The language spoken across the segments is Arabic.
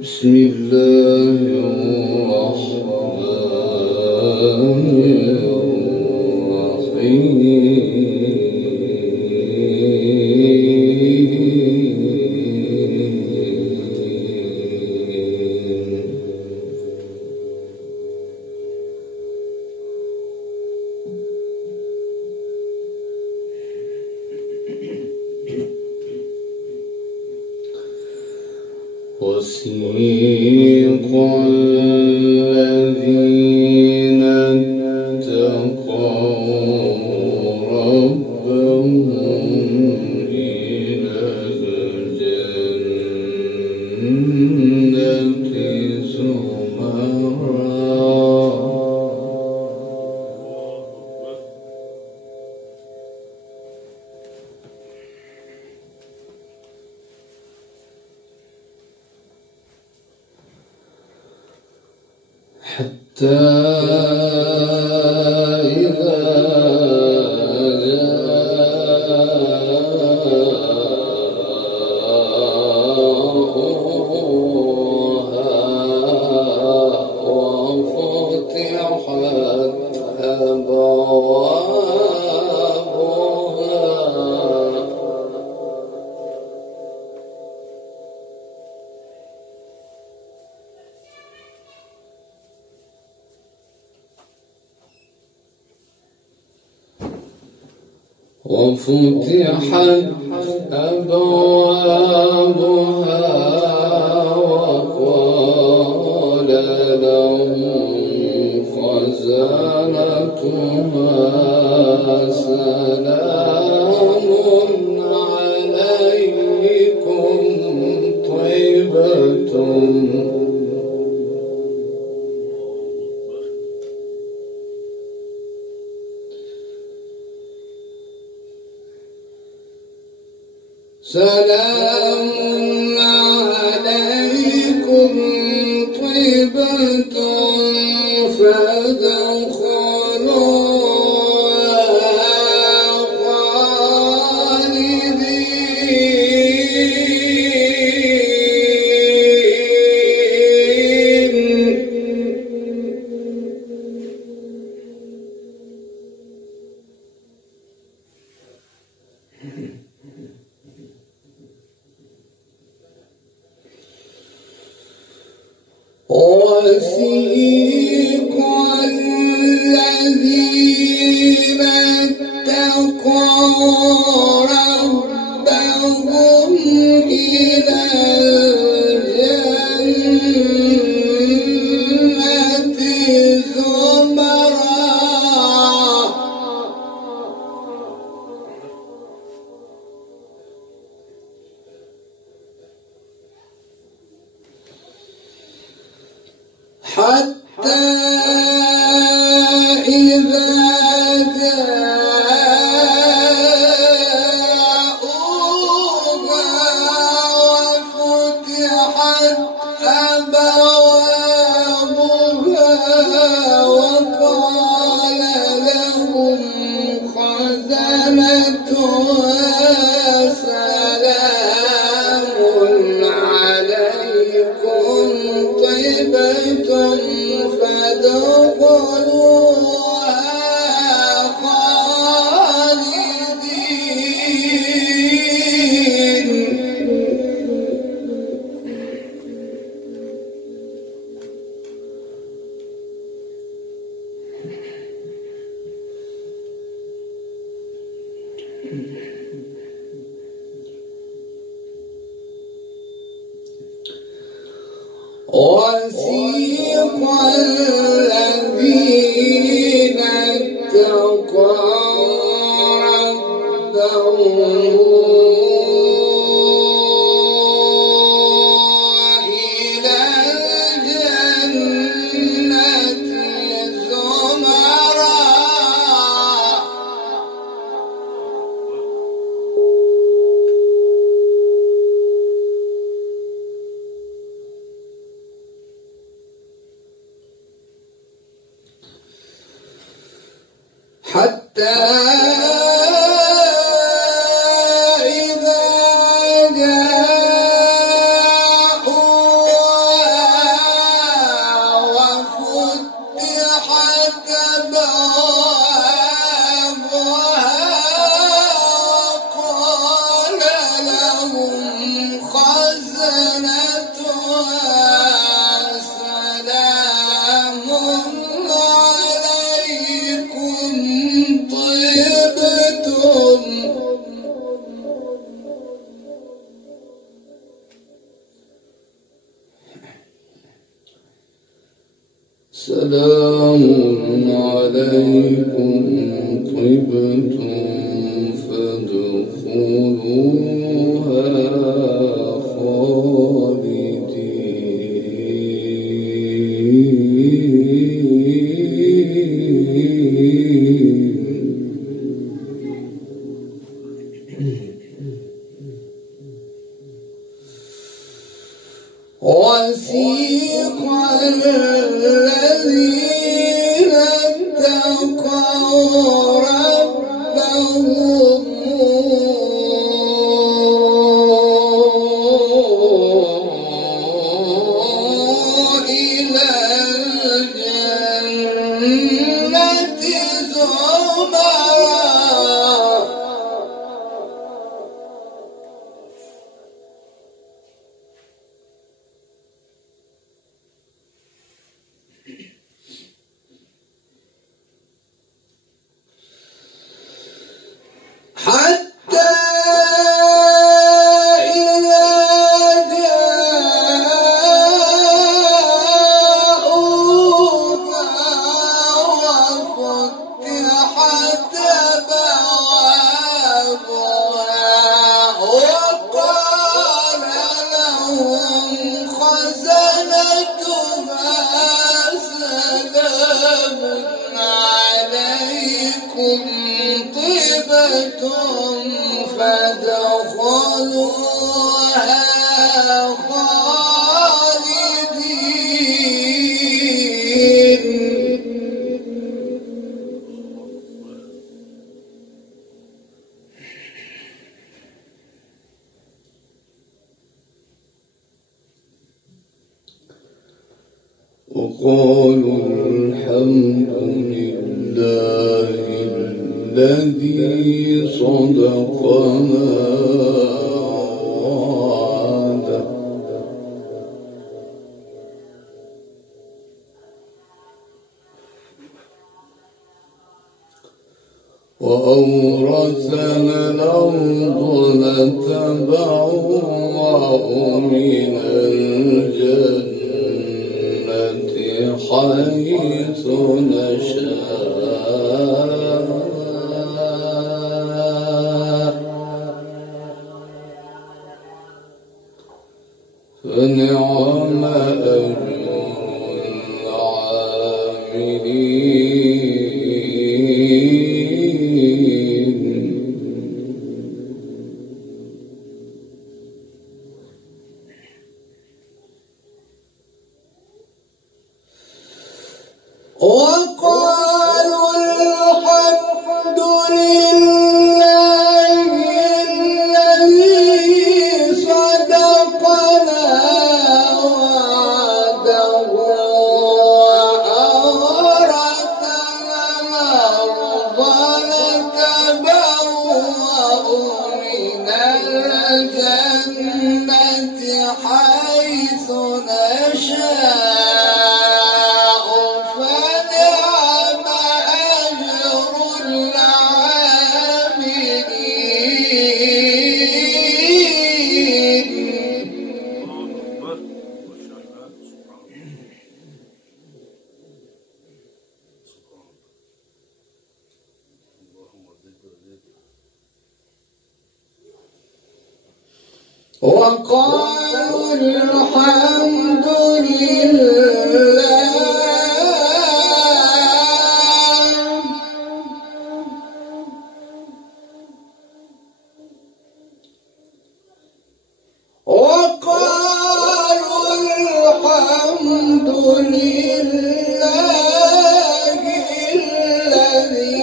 بسم الله الرحمن وسيق الذين اتقوا ربهم إلى الجنة زمرا حتى إذا جاءوها وفتحت أبوابها وقال لهم خزنتها سلام عليكم طيبتم سلام عليكم طيبتم فادخلوها خالدين. وسيق الذين اتقوا ربهم إلى الجنة زمرا حتى إذا جاءوها وفتحت أبوابها وقال لهم خزنتها سلام عليكم طيبتم فادخلوها خالدين. وسيق الذين سلام عليكم طبتم فادخلوها وسيق الذين اتقوا ربهم إلى الجنة زمرا حتى إذا جاءوها وفتحت أبوابها وقال لهم خزنتها سلام عليكم طبتم فادخلوها خالدين وقالوا الحمد لله الذي صدقنا وعده وأورثنا الأرض نتبوأ من الجنة حيث نشاء فنعم أجر العاملين وقالوا الحمد لله الذي صدقنا وعده وأورثنا الأرض نتبوأ من الجنة حيث نشاء وقالوا الحمد لله وقالوا الحمد لله الذي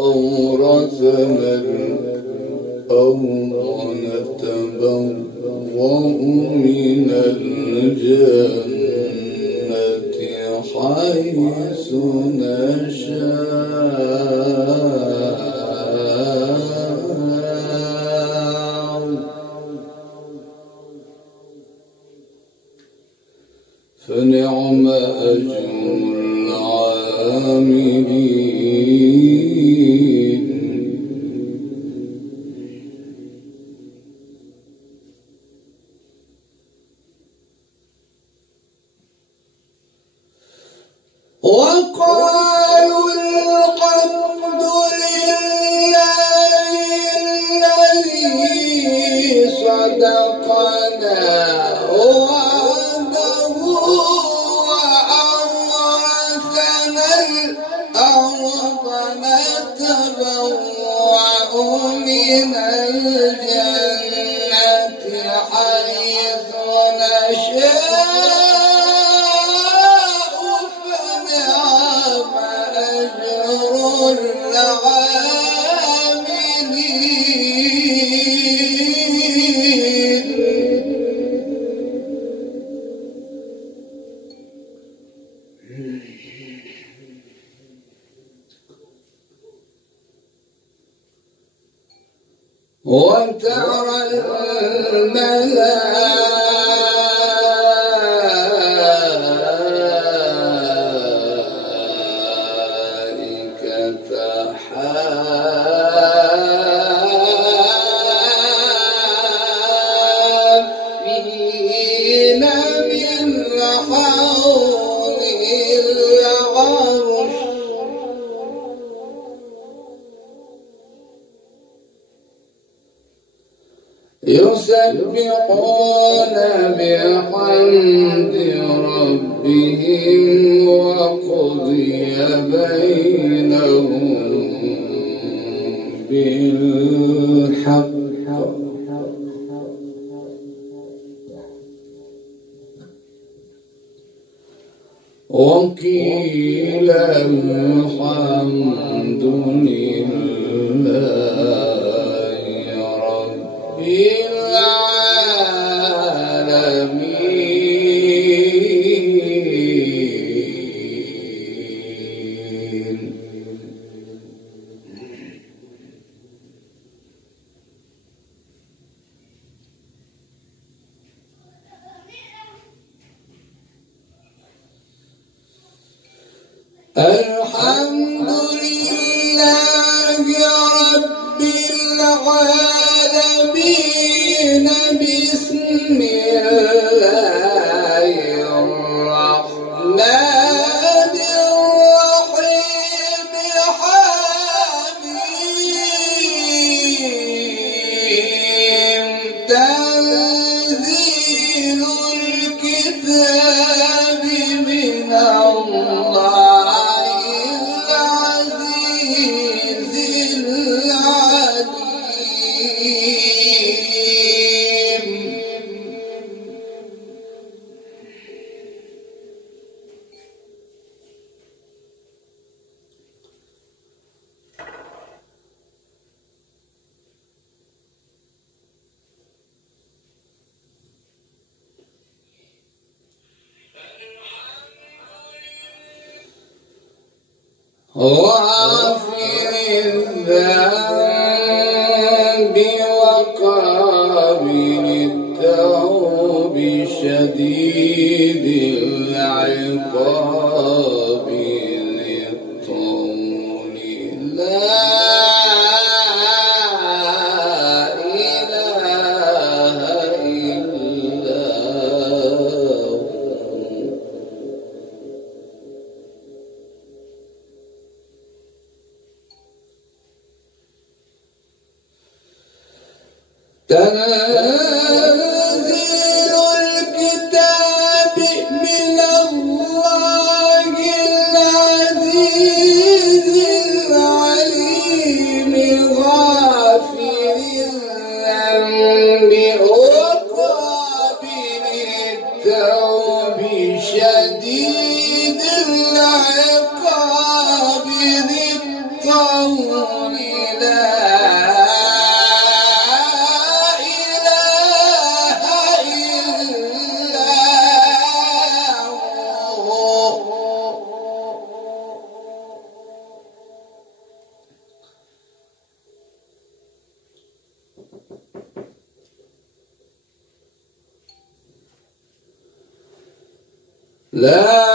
وأورثنا الأرض نتبوأ من الجنة حيث نشاء فنعم أجر العاملين وقالوا الحمد لله الذي صدقنا وعده وأورثنا الأرض نتبوأ من الجنة حيث نشاء وترى الملائكة حافين من حول العرش يسبحون بحمد ربهم وقضي بينهم بالحق وقيل الحمد لله رب العالمين الحمد لله رب العالمين بسم الله الرحمن الرحيم حميم تنزيل الكتاب من الله غافر الذنب وقابل التوب شديد العقاب ذي الطول لا إله إلا هو تنزيل الكتاب من الله العزيز العليم غافر الذنب وقابل التوب شديد العقاب ذي الطول بقول لا إله إلا هو. لا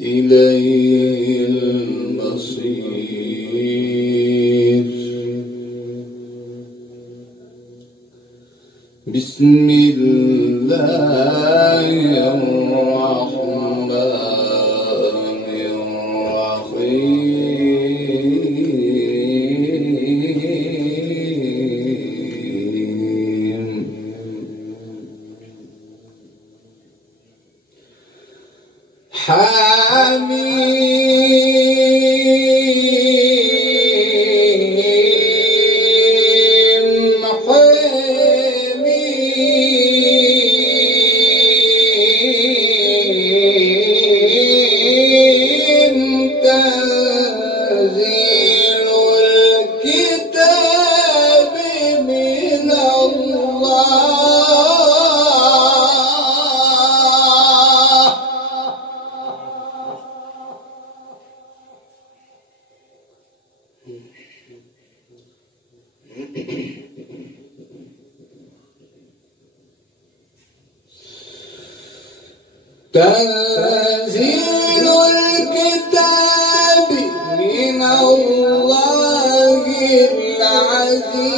إليه المصير. بسم الله الرحمن الرحيم. حميم تنزيل الكتاب من الله. تنزيل الكتاب من الله العزيز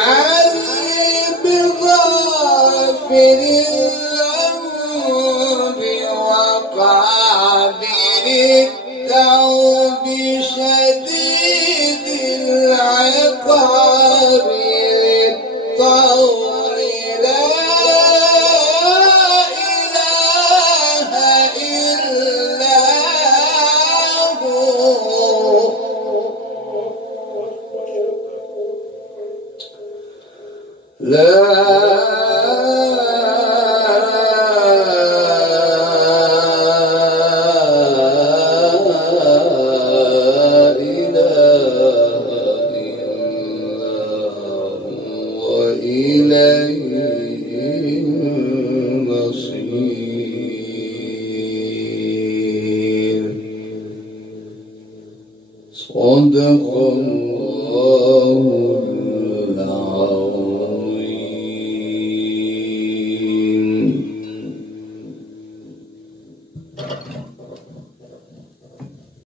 العليم غافر الذنب وقادر التوب شديد العقاب الطول لا إله إلا هو. لا صدق الله